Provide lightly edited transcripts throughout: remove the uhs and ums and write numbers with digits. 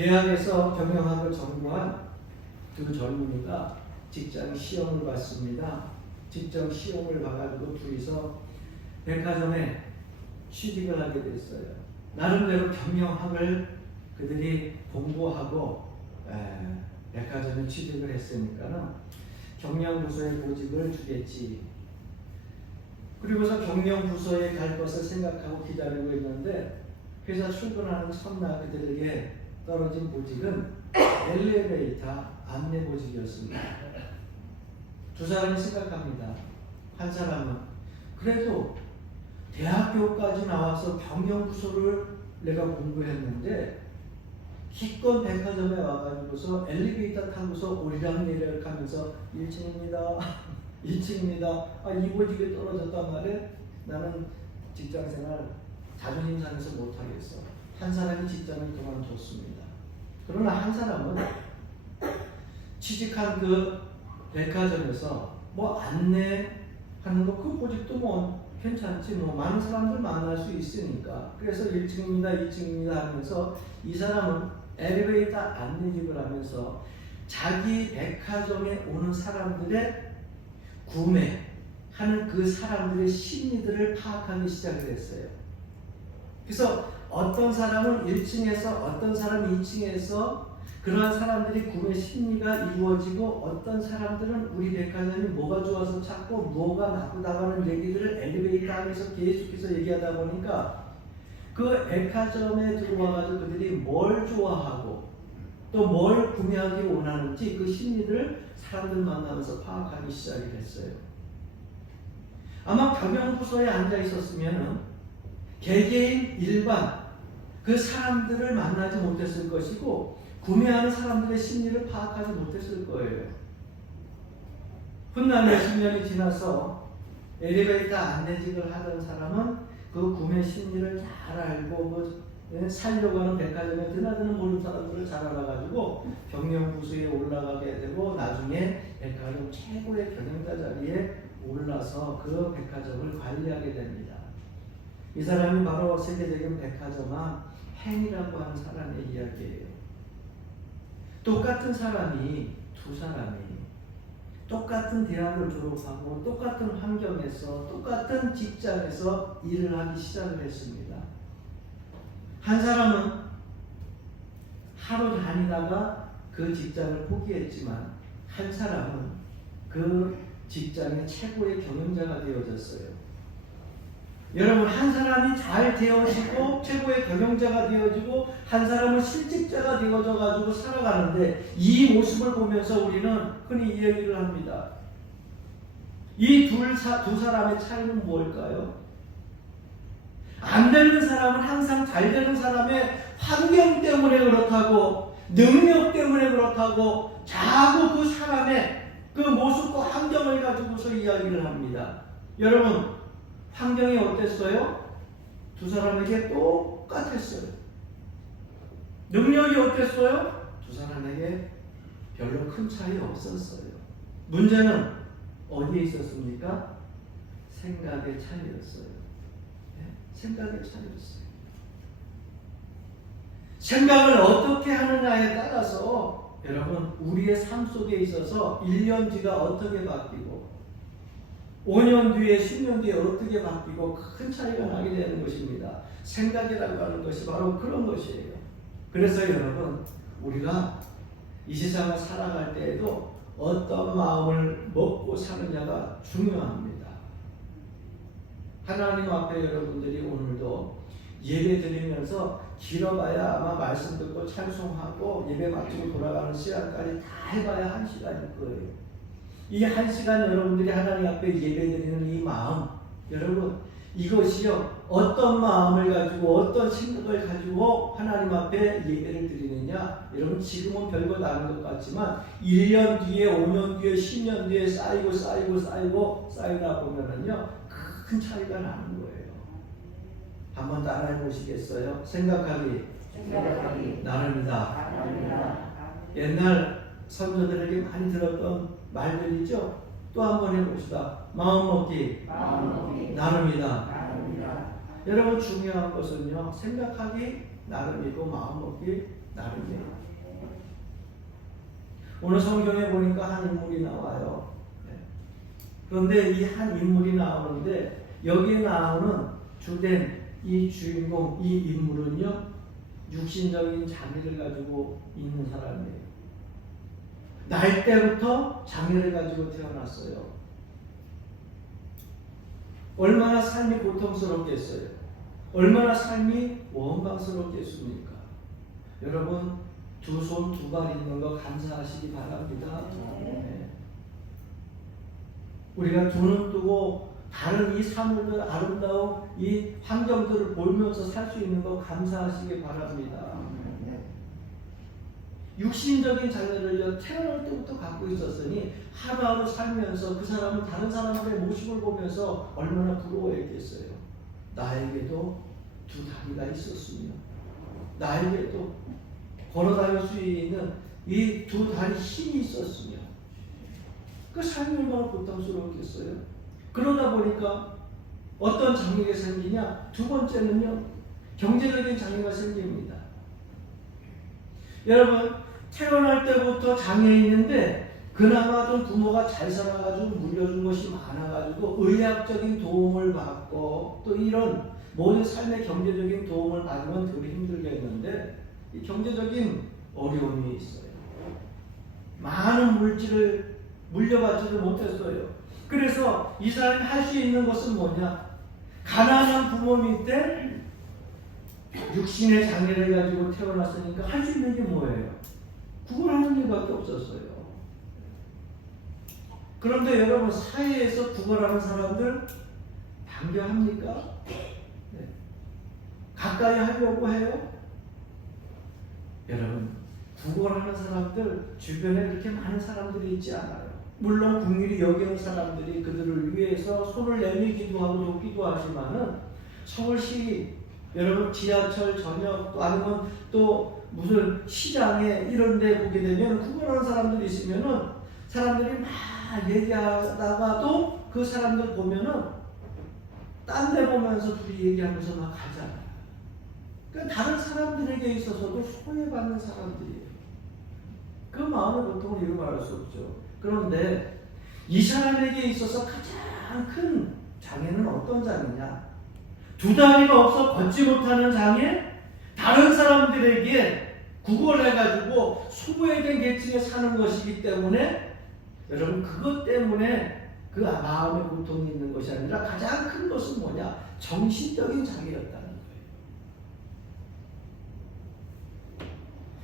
대학에서 경영학을 전공한 두 젊은이가 직장 시험을 봤습니다. 직장 시험을 봐가지고 둘이서 백화점에 취직을 하게 됐어요. 나름대로 경영학을 그들이 공부하고 백화점에 취직을 했으니까는 경영부서에 보직을 주겠지. 그리고서 경영부서에 갈 것을 생각하고 기다리고 있는데 회사 출근하는 첫날 그들에게 떨어진 보직은 엘리베이터 안내 보직이었습니다. 두 사람이 생각합니다. 한 사람은 그래도 대학교까지 나와서 경영부서를 내가 공부했는데 기껏 백화점에 와가지고서 엘리베이터 타고서 오르락내리락 하면서 1층입니다. 2층입니다. 이 보직에 떨어졌단 말에 나는 직장생활 자존심 상해서 못하겠어. 한 사람이 직장을 그만뒀습니다. 그러나 한 사람은 취직한 그 백화점에서 안내하는 거 그 보직도 괜찮지 많은 사람들 만날 수 있으니까 그래서 1층입니다 2층입니다 하면서 이 사람은 엘리베이터 안내직을 하면서 자기 백화점에 오는 사람들의 구매하는 그 사람들의 심리들을 파악하기 시작을 했어요. 그래서 어떤 사람은 1층에서 어떤 사람은 2층에서 그러한 사람들이 구매 심리가 이루어지고 어떤 사람들은 우리 백화점이 뭐가 좋아서 찾고 뭐가 나쁘다고 하는 얘기들을 엘리베이터 안에서 계속해서 얘기하다 보니까 그 백화점에 들어와가지고 그들이 뭘 좋아하고 또 뭘 구매하기 원하는지 그 심리들을 사람들 만나면서 파악하기 시작을 했어요. 아마 경영부서에 앉아 있었으면 개개인 일반 그 사람들을 만나지 못했을 것이고 구매하는 사람들의 심리를 파악하지 못했을 거예요. 훗날 몇십 년이 지나서 엘리베이터 안내직을 하던 사람은 그 구매 심리를 잘 알고 살려고 하는 백화점에 드나드는 모든 사람들을 잘 알아가지고 경영부서에 올라가게 되고 나중에 백화점 최고의 경영자 자리에 올라서 그 백화점을 관리하게 됩니다. 이 사람이 바로 세계적인 백화점왕 헨이라고 하는 사람의 이야기예요. 똑같은 사람이 두 사람이 똑같은 대학을 졸업하고 똑같은 환경에서 똑같은 직장에서 일을 하기 시작을 했습니다. 한 사람은 하루 다니다가 그 직장을 포기했지만 한 사람은 그 직장의 최고의 경영자가 되어졌어요. 여러분 한 사람이 잘 되어지고 최고의 경영자가 되어지고 한 사람은 실직자가 되어져 가지고 살아가는데 이 모습을 보면서 우리는 흔히 이 얘기를 합니다. 이 두 사람의 차이는 뭘까요? 안 되는 사람은 항상 잘 되는 사람의 환경 때문에 그렇다고 능력 때문에 그렇다고 자꾸 그 사람의 그 모습과 환경을 가지고서 이야기를 합니다. 여러분 환경이 어땠어요? 두 사람에게 똑같았어요. 능력이 어땠어요? 두 사람에게 별로 큰 차이 없었어요. 문제는 어디에 있었습니까? 생각의 차이였어요. 생각의 차이였어요. 생각을 어떻게 하느냐에 따라서 여러분 우리의 삶 속에 있어서 1년 뒤가 어떻게 바뀌고 5년 뒤에 10년 뒤에 어떻게 바뀌고 큰 차이가 나게 되는 것입니다. 생각이라고 하는 것이 바로 그런 것이에요. 그래서 여러분 우리가 이 세상을 살아갈 때에도 어떤 마음을 먹고 사느냐가 중요합니다. 하나님 앞에 여러분들이 오늘도 예배 드리면서 길어봐야 아마 말씀 듣고 찬송하고 예배 마치고 돌아가는 시간까지 다 해봐야 1시간일 거예요. 이 1시간 여러분들이 하나님 앞에 예배드리는 이 마음, 여러분 이것이요 어떤 마음을 가지고 어떤 생각을 가지고 하나님 앞에 예배를 드리느냐, 여러분 지금은 별거 나는 것 같지만 1년 뒤에 5년 뒤에 10년 뒤에 쌓이다 보면은요 큰 차이가 나는 거예요. 한번 따라해 보시겠어요? 생각하기 나름이다. 옛날 선조들에게 많이 들었던 말들이죠. 또 한번 해봅시다. 마음먹기 나름이다. 여러분 중요한 것은요 생각하기 나름이고 마음먹기 나름이에요. 오늘 성경에 보니까 한 인물이 나와요. 그런데 이 한 인물이 나오는데 여기에 나오는 주된 이 주인공, 이 인물은요, 육신적인 장애를 가지고 있는 사람이에요. 날 때부터 장애를 가지고 태어났어요. 얼마나 삶이 고통스럽겠어요. 얼마나 삶이 원망스럽겠습니까? 여러분, 두 손 두 발 있는 거 감사하시기 바랍니다. 네. 우리가 두 눈 뜨고 다른 이 사물들, 아름다운 이 환경들을 보면서 살 수 있는 거 감사하시기 바랍니다. 육신적인 장애를 태어날 때부터 갖고 있었으니 하루하루 살면서 그 사람은 다른 사람들의 모습을 보면서 얼마나 부러워했겠어요. 나에게도 두 다리가 있었으며 나에게도 걸어다닐 수 있는 이 두 다리 힘이 있었으며 그 삶이 얼마나 고통스러웠겠어요. 그러다 보니까 어떤 장애가 생기냐? 두 번째는요, 경제적인 장애가 생깁니다. 여러분, 태어날 때부터 장애 있는데 그나마 좀 부모가 잘 살아가지고 물려준 것이 많아가지고 의학적인 도움을 받고 또 이런 모든 삶의 경제적인 도움을 받으면 덜 힘들겠는데 이 경제적인 어려움이 있어요. 많은 물질을 물려받지도 못했어요. 그래서 이 사람이 할 수 있는 것은 뭐냐? 가난한 부모 밑에 육신의 장애를 가지고 태어났으니까 할 수 있는 게 뭐예요? 구걸하는 일밖에 없었어요. 그런데 여러분, 사회에서 구걸하는 사람들 반겨합니까? 네. 가까이 하려고 해요? 여러분, 구걸하는 사람들 주변에 그렇게 많은 사람들이 있지 않아요. 물론 국민이 여기는 사람들이 그들을 위해서 손을 내밀기도 하고 돕기도 하지만은 서울시 여러분 지하철 전역 아니면 또 무슨 시장에 이런 데 보게 되면 구걸하는 사람들이 있으면은 사람들이 막 얘기하다가도 그 사람들 보면은 딴 데 보면서 둘이 얘기하면서 막 가잖아요. 그러니까 다른 사람들에게 있어서도 소외받는 사람들이에요. 그 마음의 고통을 이루 말할 수 없죠. 그런데 이 사람에게 있어서 가장 큰 장애는 어떤 장애냐? 두 다리가 없어 걷지 못하는 장애? 다른 사람들에게 구걸해가지고 소외된 계층에 사는 것이기 때문에 여러분, 그것 때문에 그 마음의 고통이 있는 것이 아니라 가장 큰 것은 뭐냐? 정신적인 장애였다는 거예요.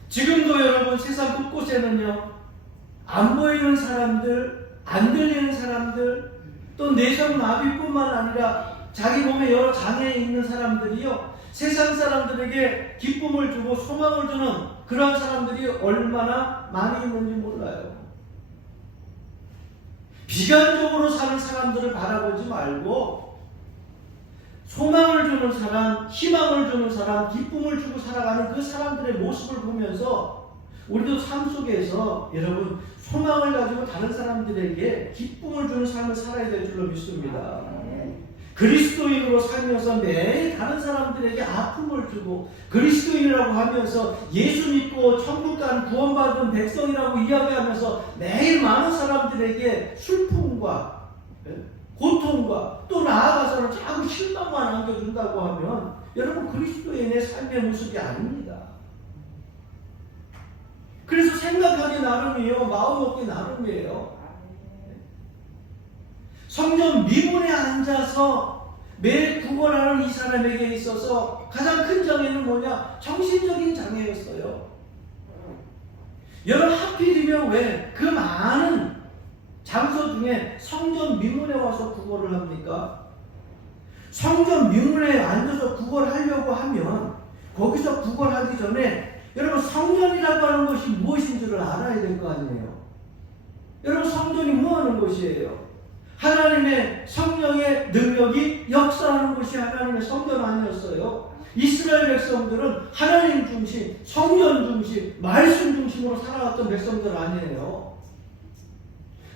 지금도 여러분 세상 곳곳에는요, 안 보이는 사람들, 안 들리는 사람들, 또 뇌성마비뿐만 아니라 자기 몸에 여러 장애 있는 사람들이요, 세상 사람들에게 기쁨을 주고 소망을 주는 그런 사람들이 얼마나 많이 있는지 몰라요. 비관적으로 사는 사람들을 바라보지 말고 소망을 주는 사람, 희망을 주는 사람, 기쁨을 주고 살아가는 그 사람들의 모습을 보면서 우리도 삶 속에서 여러분 소망을 가지고 다른 사람들에게 기쁨을 주는 삶을 살아야 될 줄로 믿습니다. 그리스도인으로 살면서 매일 다른 사람들에게 아픔을 주고 그리스도인이라고 하면서 예수 믿고 천국 간 구원받은 백성이라고 이야기하면서 매일 많은 사람들에게 슬픔과 고통과 또 나아가서는 자꾸 실망만 안겨준다고 하면 여러분 그리스도인의 삶의 모습이 아닙니다. 그래서 생각하기 나름이에요. 마음 먹기 나름이에요. 성전 미문에 앉아서 매일 구걸하는 이 사람에게 있어서 가장 큰 장애는 뭐냐? 정신적인 장애였어요. 여러분 하필이면 왜 그 많은 장소 중에 성전 미문에 와서 구걸을 합니까? 성전 미문에 앉아서 구걸하려고 하면 거기서 구걸하기 전에 여러분 성전이라고 하는 것이 무엇인지를 알아야 될 거 아니에요. 여러분 성전이 뭐 하는 것이에요? 하나님의 성령의 능력이 역사하는 것이 하나님의 성전 아니었어요. 이스라엘 백성들은 하나님 중심, 성전 중심, 말씀 중심으로 살아왔던 백성들 아니에요.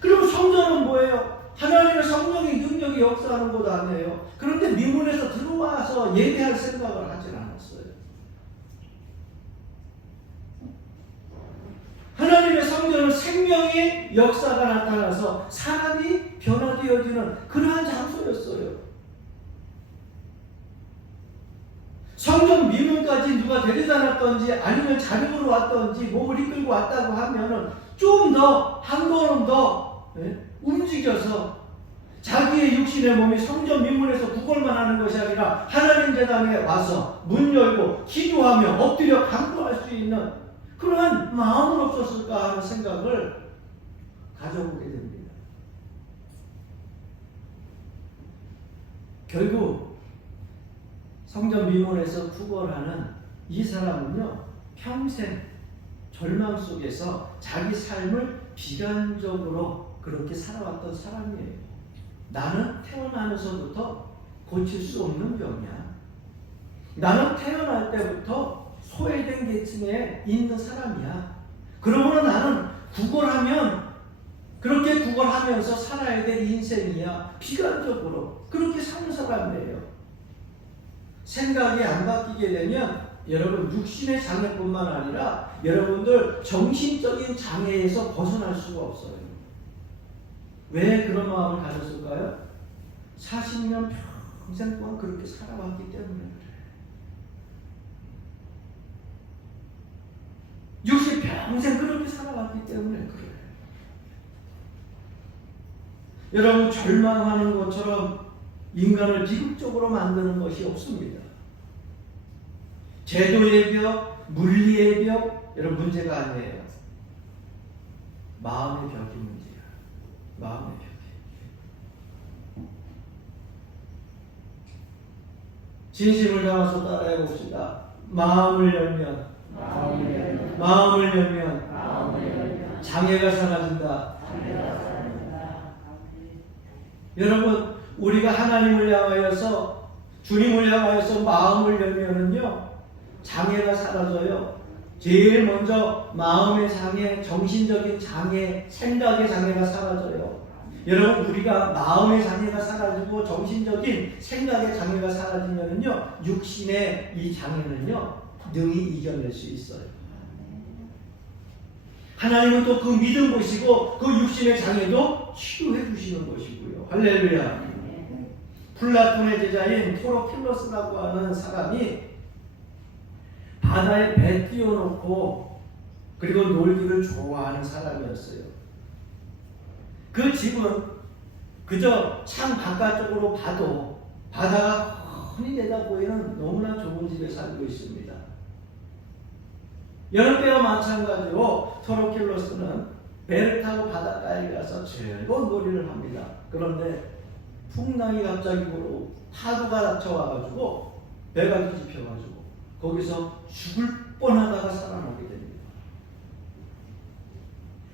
그럼 성전은 뭐예요? 하나님의 성령의 능력이 역사하는 것 아니에요. 그런데 미문에서 들어와서 예배할 생각을 하진 않았어요. 생명의 역사가 나타나서 사람이 변화되어지는 그러한 장소였어요. 성전 미문까지 누가 데려다 놨던지 아니면 자력으로 왔던지 몸을 이끌고 왔다고 하면은 좀 더 한 걸음 더 움직여서 자기의 육신의 몸이 성전 미문에서 구걸만 하는 것이 아니라 하나님 제단에 와서 문 열고 기도하며 엎드려 간구할 수 있는 그러한 마음은 없었을까 하는 생각을 가져보게 됩니다. 결국 성전 미문에서 구걸하는 이 사람은요, 평생 절망 속에서 자기 삶을 비관적으로 그렇게 살아왔던 사람이에요. 나는 태어나면서부터 고칠 수 없는 병이야. 나는 태어날 때부터 소외된 계층에 있는 사람이야. 그러므로 나는 그렇게 구걸하면서 살아야 될 인생이야. 비관적으로 그렇게 사는 사람이에요. 생각이 안 바뀌게 되면 여러분 육신의 장애뿐만 아니라 여러분들 정신적인 장애에서 벗어날 수가 없어요. 왜 그런 마음을 가졌을까요? 40년 평생 동안 그렇게 살아왔기 때문에 그래요. 60 평생 그렇게 살아왔기 때문에 그래요. 여러분 절망하는 것처럼 인간을 비극적으로 만드는 것이 없습니다. 제도의 벽, 물리의 벽, 여러분 문제가 아니에요. 마음의 벽이 문제예요. 마음의 벽이. 진심을 담아서 따라해 봅시다. 마음을 열면 장애가 사라진다. 여러분 우리가 하나님을 향하여서 주님을 향하여서 마음을 열면은요 장애가 사라져요. 제일 먼저 마음의 장애, 정신적인 장애, 생각의 장애가 사라져요. 여러분 우리가 마음의 장애가 사라지고 정신적인 생각의 장애가 사라지면은요 육신의 이 장애는요 능히 이겨낼 수 있어요. 하나님은 또 그 믿음 보시고 그 육신의 장애도 치유해 주시는 것이고요. 할렐루야. 플라톤의 제자인 토로필로스라고 하는 사람이 바다에 배 띄워놓고 그리고 놀기를 좋아하는 사람이었어요. 그 집은 그저 창 바깥쪽으로 봐도 바다가 훤히 내다 보이는 너무나 좋은 집에 살고 있습니다. 여느 때와 마찬가지로 토로킬로스는 배를 타고 바닷가에 가서 즐거운 놀이를 합니다. 그런데 풍랑이 갑자기 불고 파도가 닥쳐와가지고 배가 뒤집혀가지고 거기서 죽을 뻔하다가 살아나게 됩니다.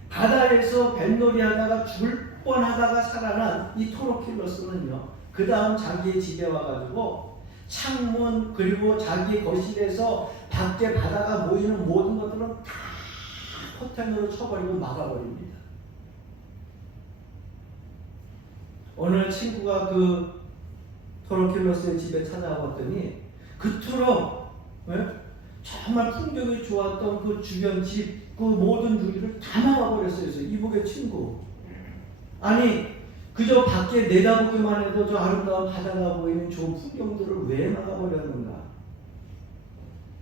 바다에서 뱃놀이 하다가 죽을 뻔하다가 살아난 이 토로킬로스는요 그 다음 자기의 집에 와가지고 창문 그리고 자기 거실에서 밖에 바다가 모이는 모든 것들은 다 커튼으로 쳐버리고 막아버립니다. 오늘 친구가 그 토로킬로스의 집에 찾아왔더니 그토록 정말 풍경이 좋았던 그 주변 집, 그 모든 유리를 다 막아버렸어요. 이복의 친구. 아니 그저 밖에 내다보기만 해도 저 아름다운 바다가 보이는 좋은 풍경들을 왜 막아버렸는가?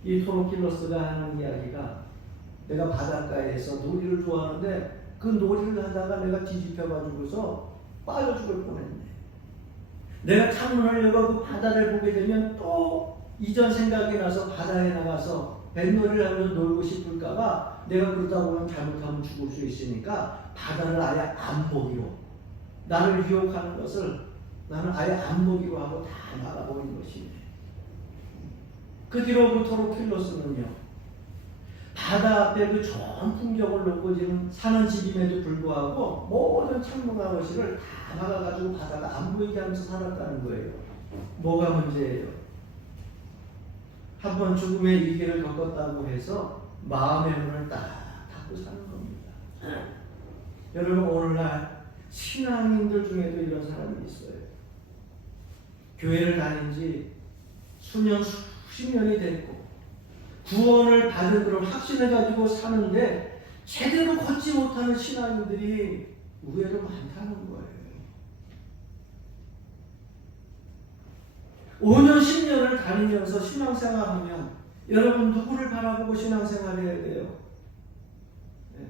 이 토로킬로스가 하는 이야기가 내가 바닷가에서 놀이를 좋아하는데 그 놀이를 하다가 내가 뒤집혀가지고서 빠져 죽을 뻔했네. 내가 창문을 열고 그 바다를 보게 되면 또 이전 생각이 나서 바다에 나가서 뱃놀이를 하면서 놀고 싶을까봐 내가 그러다 보면 잘못하면 죽을 수 있으니까 바다를 아예 안 보기로 나를 유혹하는 것을 나는 아예 안 보기로 하고 다 막아버린 것이네. 그 뒤로 그 토로킬로스는요 바다 앞에 그 좋은 풍경을 놓고 지금 사는 집임에도 불구하고 모든 창문과 거실을 다 막아가지고 바다가 안 보이게 하면서 살았다는 거예요. 뭐가 문제예요? 한번 죽음의 위기를 겪었다고 해서 마음의 문을 딱 닫고 사는 겁니다. 여러분 오늘날 신앙인들 중에도 이런 사람이 있어요. 교회를 다닌 지 수년, 수십 년이 됐고 구원을 받은 그런 확신을 가지고 사는데 제대로 걷지 못하는 신앙인들이 의외로 많다는 거예요. 5년, 10년을 다니면서 신앙생활하면 여러분 누구를 바라보고 신앙생활해야 돼요? 네.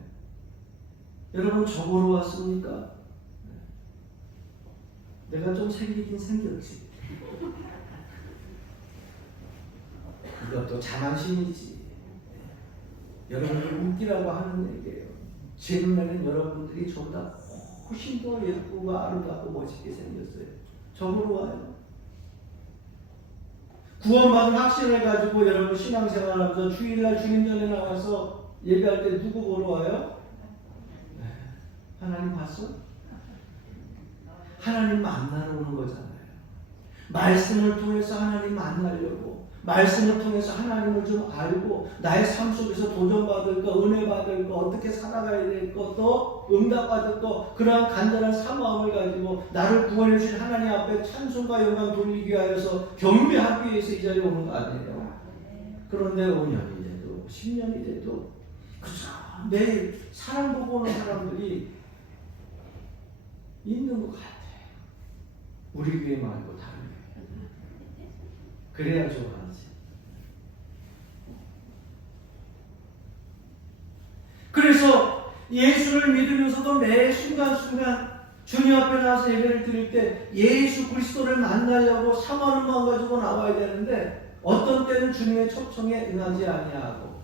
여러분 저 보러 왔습니까? 네. 내가 좀 생기긴 생겼지. 이것도 자만심이지. 네. 여러분을 웃기라고 하는 얘기예요. 제 눈에는 여러분들이 저보다 훨씬 더 예쁘고 아름답고 멋있게 생겼어요. 저 보러 와요. 구원받은 확신을 가지고 여러분 신앙생활하면서 주일날 주님전에 나와서 예배할 때 누구 보러 와요? 네. 하나님 봤어? 하나님 만나러 오는 거잖아요. 말씀을 통해서 하나님 만나려고, 말씀을 통해서 하나님을 좀 알고 나의 삶 속에서 도전받을 거, 은혜 받을 거, 어떻게 살아가야 될 것, 또 응답받을 거, 그러한 간절한 사모함을 가지고 나를 구원해 주신 하나님 앞에 찬송과 영광 돌리기 위하여서 경배하기 위해서 이 자리에 오는 거 아니에요. 그런데 5년이 돼도 10년이 돼도 그저 매일 사람 보고 오는 사람들이 있는 것 같아요. 우리 교회 말고 다른 교회. 그래야 좋아하지. 그래서 예수를 믿으면서도 매 순간순간 주님 앞에 나와서 예배를 드릴 때 예수 그리스도를 만나려고 사모하는 마음 가지고 나와야 되는데 어떤 때는 주님의 초청에 응하지 아니하고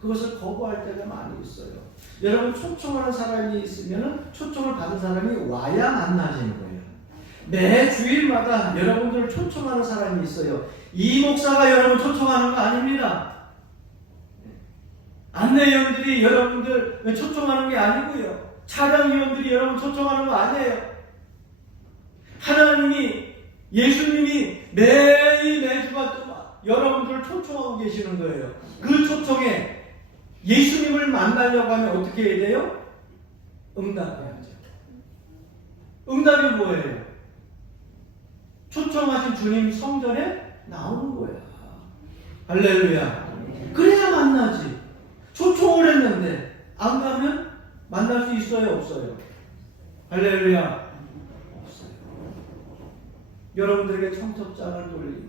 그것을 거부할 때가 많이 있어요. 여러분 초청하는 사람이 있으면 초청을 받은 사람이 와야 만나지는 거예요. 매 주일마다 여러분들을 초청하는 사람이 있어요. 이 목사가 여러분 초청하는 거 아닙니다. 안내위원들이 여러분들 초청하는 게 아니고요. 차량위원들이 여러분 초청하는 거 아니에요. 하나님이, 예수님이 매주가 여러분들을 초청하고 계시는 거예요. 그 초청에 예수님을 만나려고 하면 어떻게 해야 돼요? 응답해야죠. 응답이 뭐예요? 초청하신 주님 성전에 나오는 거야. 할렐루야. 그래야 만나지. 초청을 했는데 안 가면 만날 수 있어요? 없어요? 할렐루야. 없어요. 여러분들에게 청첩장을 돌리고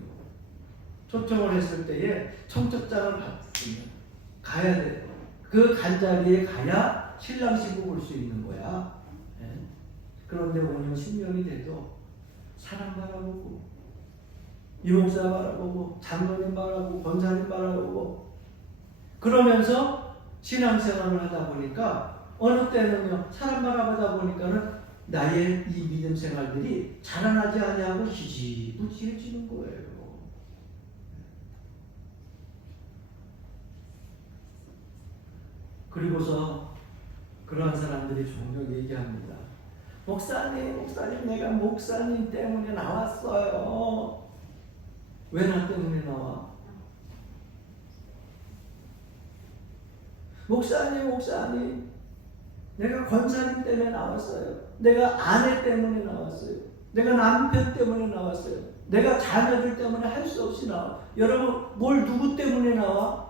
초청을 했을 때에 청첩장을 받으면 가야 돼요. 그 간 자리에 가야 신랑 신부 볼 수 있는 거야. 네. 그런데 5년 10년이 돼도 사람 바라보고 이목사 바라보고 장로님 바라보고 권사님 바라보고 그러면서 신앙생활을 하다 보니까 어느 때는요 사람 바라보다 보니까는 나의 이 믿음 생활들이 자라나지 아니하고 희지부지해지는 거예요. 그리고서 그러한 사람들이 종종 얘기합니다. 목사님, 내가 목사님 때문에 나왔어요. 왜 나 때문에 나와? 목사님, 내가 권사님 때문에 나왔어요. 내가 아내 때문에 나왔어요. 내가 남편 때문에 나왔어요. 내가 자녀들 때문에 할 수 없이 나와. 여러분, 누구 때문에 나와?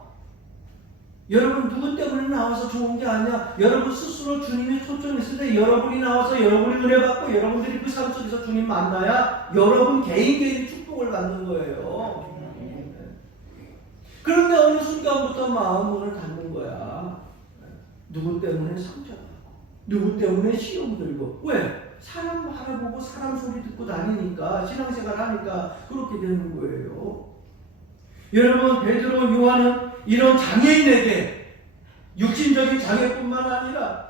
여러분 누구 때문에 나와서 좋은 게 아니야. 여러분 스스로 주님이 초청했을 때 여러분이 나와서 여러분이 은혜 받고 여러분들이 그 삶 속에서 주님 만나야 여러분 개인이 축복을 받는 거예요. 그런데 어느 순간부터 마음 문을 닫는 거야. 누구 때문에 상처받고 누구 때문에 시험 들고. 왜? 사람 바라보고 사람 소리 듣고 다니니까 신앙생활 하니까 그렇게 되는 거예요. 여러분 베드로, 요한은 이런 장애인에게 육신적인 장애뿐만 아니라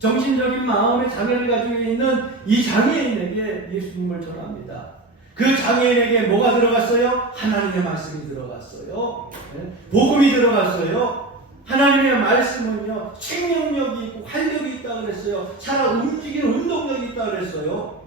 정신적인 마음의 장애를 가지고 있는 이 장애인에게 예수님을 전합니다. 그 장애인에게 뭐가 들어갔어요? 하나님의 말씀이 들어갔어요. 복음이 들어갔어요. 하나님의 말씀은요 생명력이 있고 활력이 있다고 그랬어요. 살아 움직이는 운동력이 있다고 그랬어요.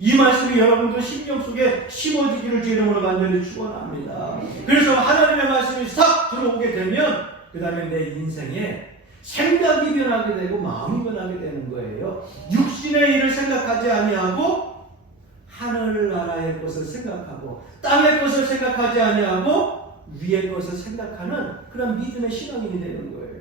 이 말씀이 여러분들 심령 속에 심어지기를 주 이름으로 간절히 축원합니다. 그래서 하나님의 말씀이 싹 들어오게 되면 그 다음에 내 인생에 생각이 변하게 되고 마음이 변하게 되는 거예요. 육신의 일을 생각하지 아니하고 하늘나라의 것을 생각하고 땅의 것을 생각하지 아니하고 위의 것을 생각하는 그런 믿음의 신앙인이 되는 거예요.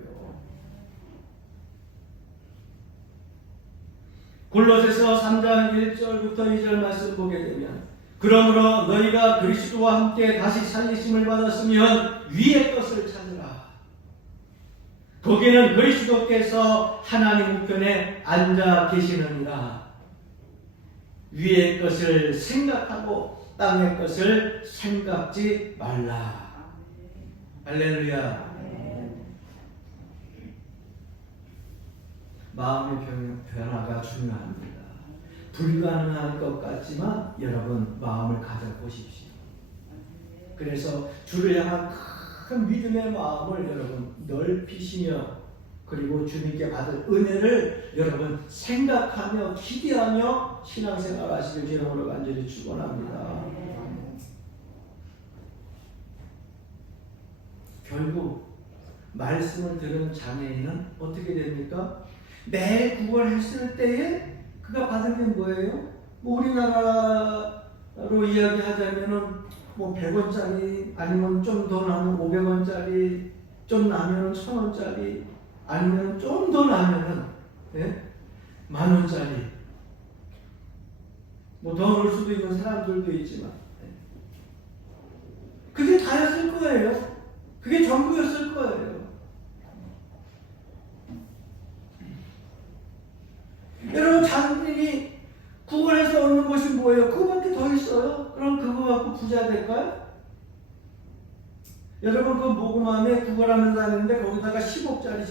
골로새서 3장 1절부터 2절 말씀 보게 되면 그러므로 너희가 그리스도와 함께 다시 살리심을 받았으면 위의 것을 찾으라. 거기는 그리스도께서 하나님 우편에 앉아 계시느니라. 위의 것을 생각하고 땅의 것을 생각지 말라. 할렐루야. 마음의 변화가 중요합니다. 불가능할 것 같지만 여러분 마음을 가져보십시오. 그래서 주를 향한 큰 믿음의 마음을 여러분 넓히시며 그리고 주님께 받을 은혜를 여러분 생각하며 기대하며 신앙생활 하시길 주님으로 간절히 축원합니다. 결국 말씀을 들은 장애인은 어떻게 됩니까? 매일 구걸했을 때에 그가 받은 게 뭐예요? 뭐 우리나라로 이야기하자면은 뭐 100원짜리 아니면 좀 더 나면 500원짜리 좀 나면은 1000원짜리 아니면 좀 더 나면은 만원짜리 뭐 더 넣을 수도 있는 사람들도 있지만 그게 다였을 거예요. 그게 전부였을 거예요. 여러분 자신이 구걸해서 얻는 것이 뭐예요? 그거밖에 더 있어요? 그럼 그거 갖고 부자 될까요? 여러분 그 모금함에 구걸하면서 하는데 거기다가 10억짜리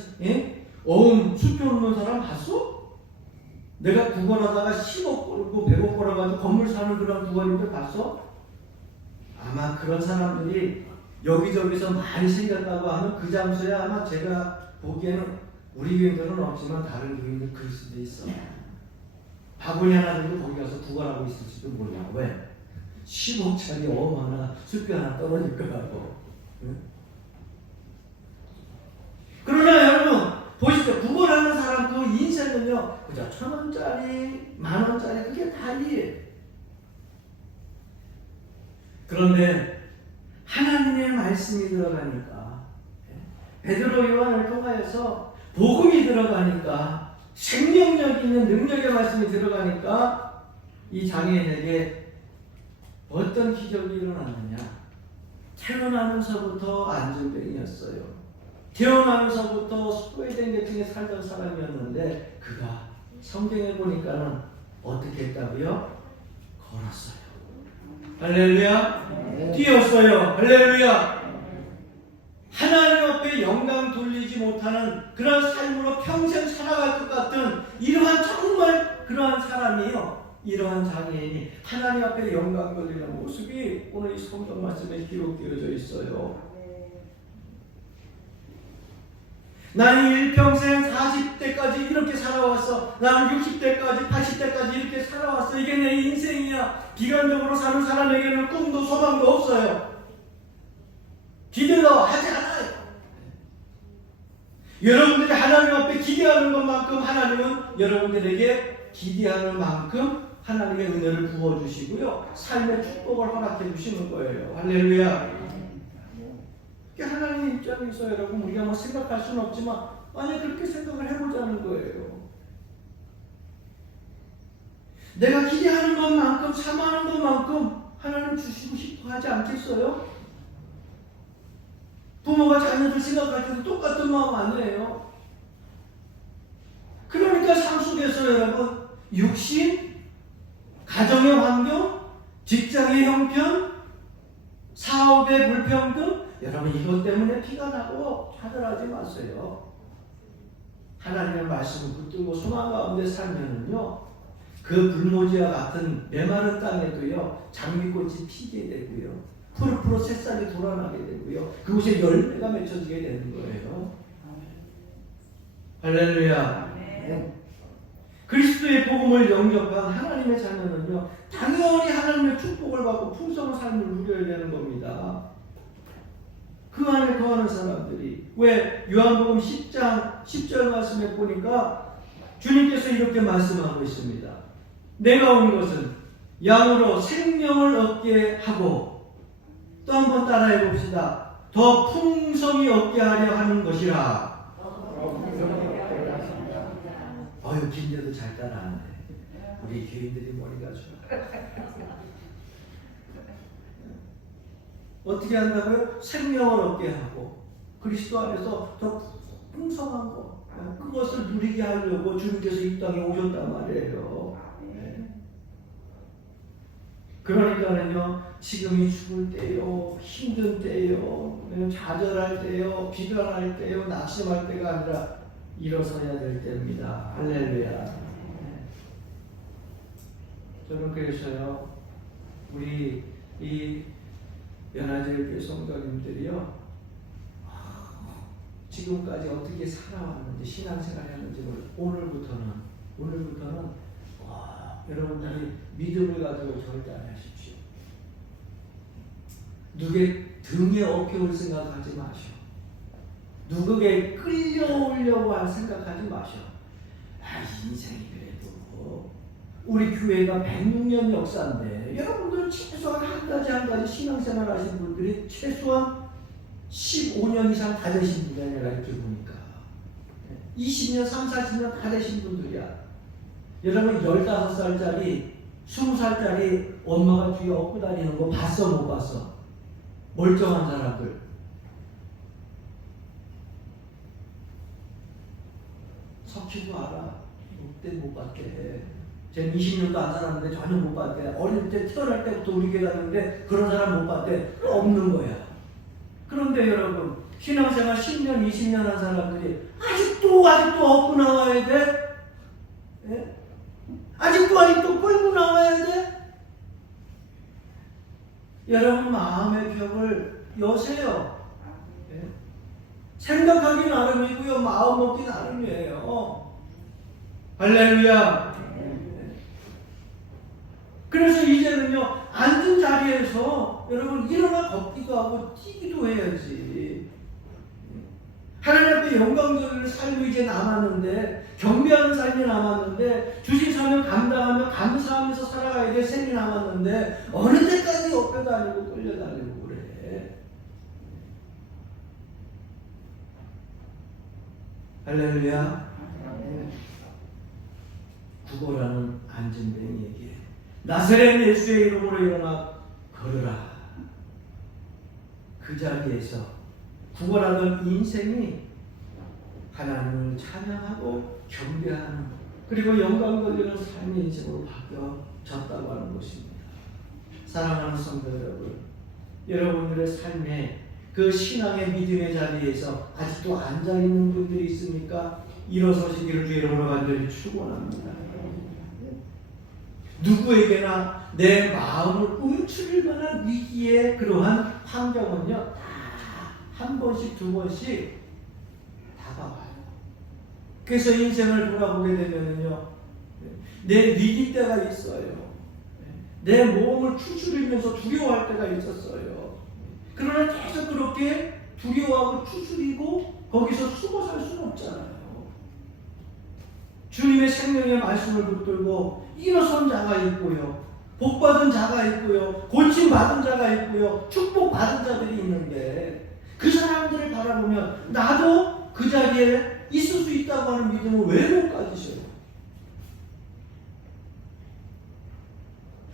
수표 넣는 사람 봤어? 내가 구걸하다가 10억 벌고 100억 벌어가지고 건물 사는 그런 구걸인들 봤어? 아마 그런 사람들이 여기저기서 많이 생겼다고 하면 그 장소에 아마 제가 보기에는 우리 교인들은 없지만 다른 교인들 그럴 수도 있어. 바구니 하나 들고 거기 가서 구걸하고 있을지도 몰라. 왜? 10억짜리 어마나 수표 하나 떨어질 거라고. 응? 그러나 여러분 보시죠. 구걸하는 사람 그 인생은요 그저 1000원짜리 만원짜리 그게 다이에요. 그런데 하나님의 말씀이 들어가니까 베드로 요한을 통하여서 복음이 들어가니까 생명력 있는 능력의 말씀이 들어가니까 이 장애인에게 어떤 기적이 일어났느냐. 태어나면서부터 안전병이었어요. 태어나면서부터 소외된 계층에 살던 사람이었는데 그가 성경에 보니까는 어떻게 했다고요? 걸었어요. 할렐루야. 뛰었어요. 할렐루야. 하나님 앞에 영광 돌리지 못하는 그런 삶으로 평생 살아갈 것 같은 이러한 정말 그러한 사람이요. 이러한 장애인이 하나님 앞에 영광 돌리는 모습이 오늘 이 성경 말씀에 기록되어져 있어요. 나는 일평생 40대까지 이렇게 살아왔어. 나는 60대까지 80대까지 이렇게 살아왔어. 이게 내 인생이야. 비관적으로 사는 사람에게는 꿈도 소망도 없어요. 기대도 하지 않아요. 여러분들이 하나님 앞에 기대하는 것만큼 하나님은 여러분들에게 기대하는 만큼 하나님의 은혜를 부어주시고요. 삶의 축복을 허락해 주시는 거예요. 할렐루야. 하나님의 입장에서 여러분 우리가 뭐 생각할 수는 없지만 만약 그렇게 생각을 해보자는 거예요. 내가 기대하는 것만큼 사모하는 것만큼 하나님 주시고 싶어 하지 않겠어요? 부모가 자녀들 생각할 때도 똑같은 마음 아니에요. 그러니까 삶 속에서 여러분 육신, 가정의 환경, 직장의 형편, 사업의 불평등 여러분 이것 때문에 피가 나고 좌절하지 마세요. 하나님의 말씀을 붙들고 소망 가운데 살면은요 그 불모지와 같은 메마른 땅에도요 장미꽃이 피게 되고요 푸르푸르 새싹이 돌아나게 되고요 그곳에 열매가 맺혀지게 되는 거예요. 할렐루야. 그리스도의 복음을 영접한 하나님의 자녀는요 당연히 하나님의 축복을 받고 풍성한 삶을 누려야 되는 겁니다. 그 안에 거하는 사람들이 왜 요한복음 10장 10절 말씀에 보니까 주님께서 이렇게 말씀하고 있습니다. 내가 온 것은 양으로 생명을 얻게 하고 또 한번 따라해 봅시다. 더 풍성히 얻게 하려 하는 것이라. 어휴 긴데도 잘 따라하네. 우리 교인들이 머리가 좋아. 어떻게 한다고요? 생명을 얻게 하고 그리스도 안에서 더 풍성한 거, 그것을 누리게 하려고 주님께서 이 땅에 오셨단 말이에요. 그러니까는요, 지금이 죽을 때요, 힘든 때요, 좌절할 때요, 비관할 때요, 낙심할 때가 아니라 일어서야 될 때입니다. 할렐루야. 저는 그래서요, 우리 이 연화제일교회 성도님들이요, 지금까지 어떻게 살아왔는지, 신앙생활 했는지를 오늘부터는 여러분들이 믿음을 가지고 절대 안 하십시오. 누구의 등에 업혀올 생각하지 마시오. 누구에게 끌려오려고 할 생각하지 마시오. 인생이 그래도 우리 교회가 106년 역사인데 여러분들은 최소한 한 가지 신앙생활 하신 분들이 최소한 15년 이상 다 되신 분이야. 내가 이렇게 보니까 20년, 3, 40년 다 되신 분들이야. 여러분 15살짜리, 20살짜리 엄마가 뒤에 업고 다니는 거 봤어 못 봤어? 멀쩡한 사람들. 석희도 알아. 그때 못 봤대. 쟤는 20년도 안 살았는데 전혀 못 봤대. 어릴 때 태어날 때부터 우리 교회 다녔는데 그런 사람 못 봤대. 없는 거야. 그런데 여러분 신앙생활 10년, 20년 한 사람들이 아직도 업고 나와야 돼? 예? 아직도 끌고 나와야 돼? 여러분 마음의 벽을 여세요. 예? 생각하기 나름이고요, 마음 먹기 나름이에요. 할렐루야. 그래서 이제는요, 앉은 자리에서 여러분 일어나 걷기도 하고 뛰기도 해야지. 하나님 앞에 영광적인 삶이 이제 남았는데, 경배하는 삶이 남았는데, 주신 사명 감당하며 감사하면서 살아가야 될 생이 남았는데 어느 때까지 옆에 다니고 끌려다니고 그래. 할렐루야. 구걸하는 안진뱅이에게 나사렛 예수의 이름으로 일어나 걸으라. 그 자리에서 구걸하던 인생이 하나님을 찬양하고 경배하는, 그리고 영광 돌리는 삶의 인생으로 바뀌어졌다고 하는 것입니다. 사랑하는 성도 여러분, 여러분들의 삶에 그 신앙의 믿음의 자리에서 아직도 앉아있는 분들이 있습니까? 일어서시기를 주의 이름으로 간절히 축원합니다. 누구에게나 내 마음을 움츠릴 만한 위기의 그러한 환경은요, 다 한 번씩 두 번씩 다가와요. 그래서 인생을 돌아보게 되면요, 내 위기 때가 있어요. 내 몸을 추스리면서 두려워할 때가 있었어요. 그러나 계속 그렇게 두려워하고 추스리고 거기서 숨어 살 수는 없잖아요. 주님의 생명의 말씀을 붙들고 일어선 자가 있고요, 복받은 자가 있고요, 고침받은 자가 있고요, 축복받은 자들이 있는데 그 사람들을 바라보면 나도 그 자리에 있을 수 있다고 하는 믿음을 왜 못 가지셔요?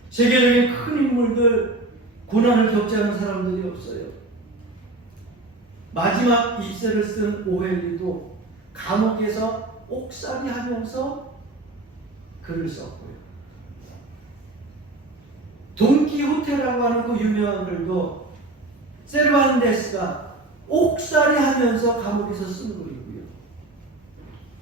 세계적인 큰 인물들, 고난을 겪지 않은 사람들이 없어요. 마지막 입세를 쓴 오헬리도 감옥에서 옥살이 하면서 글을 썼고요. 돈키호테라고 하는 그 유명한 글도 세르반테스가 옥살이 하면서 감옥에서 쓴 글이고요.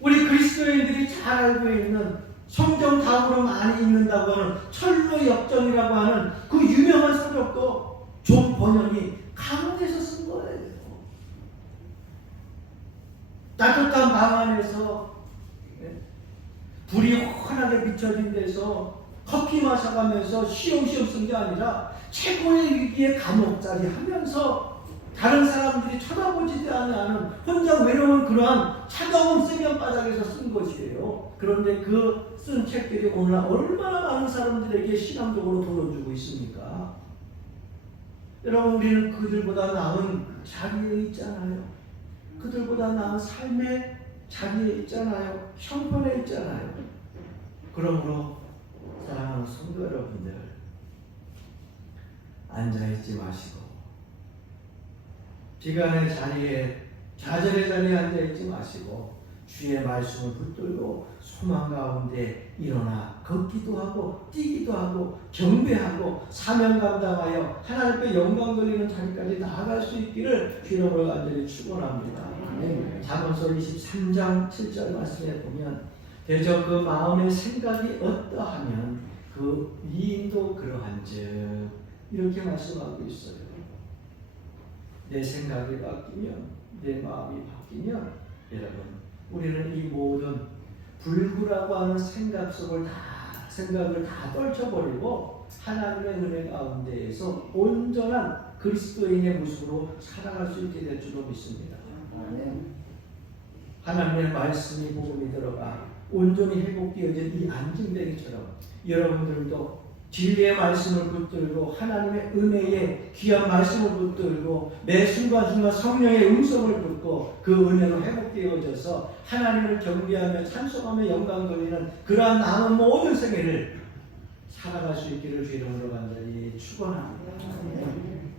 우리 그리스도인들이 잘 알고 있는 성경 다음으로 많이 읽는다고 하는 철로 역정이라고 하는 그 유명한 서적도 존 번역이 감옥에서 쓴 거예요. 따뜻한 방 안에서 불이 환하게 비춰진 데서 커피 마셔가면서 쉬엄쉬엄 쓴 게 아니라 최고의 위기에 감옥자리 하면서 다른 사람들이 쳐다보지도 않는 혼자 외로운 그러한 차가운 세면 바닥에서 쓴 것이에요. 그런데 그 쓴 책들이 오늘날 얼마나 많은 사람들에게 신앙적으로 돌아주고 있습니까? 여러분, 우리는 그들보다 나은 자리에 있잖아요. 그들보다 나은 삶의 자리에 있잖아요. 형편에 있잖아요. 그러므로 사랑하는 성도 여러분들, 앉아있지 마시고 비관의 자리에, 좌절의 자리에 앉아있지 마시고 주의 말씀을 붙들고 소망 가운데 일어나 걷기도 하고 뛰기도 하고 경배하고 사명 감당하여 하나님께 영광 돌리는 자리까지 나아갈 수 있기를 주님으로 간절히 축원합니다. 잠언서 23장 7절 말씀에 보면 대저 그 마음의 생각이 어떠하면 그 미인도 그러한즉, 이렇게 말씀하고 있어요. 내 생각이 바뀌면, 내 마음이 바뀌면, 여러분 우리는 이 모든 불구라고 하는 생각을 다 떨쳐버리고 하나님의 은혜 가운데에서 온전한 그리스도인의 모습으로 살아갈 수 있게 될 줄로 믿습니다. 하나님의 말씀이 복음이 들어가 온전히 회복되어진 이 안진뱅이처럼 여러분들도 진리의 말씀을 붙들고 하나님의 은혜의 귀한 말씀을 붙들고 매 순간순간 성령의 음성을 듣고 그 은혜로 회복되어져서 하나님을 경배하며 찬송하며 영광 돌리는 그러한 남은 모든 생애를 살아갈 수 있기를 주 이름으로 간절히 축원합니다.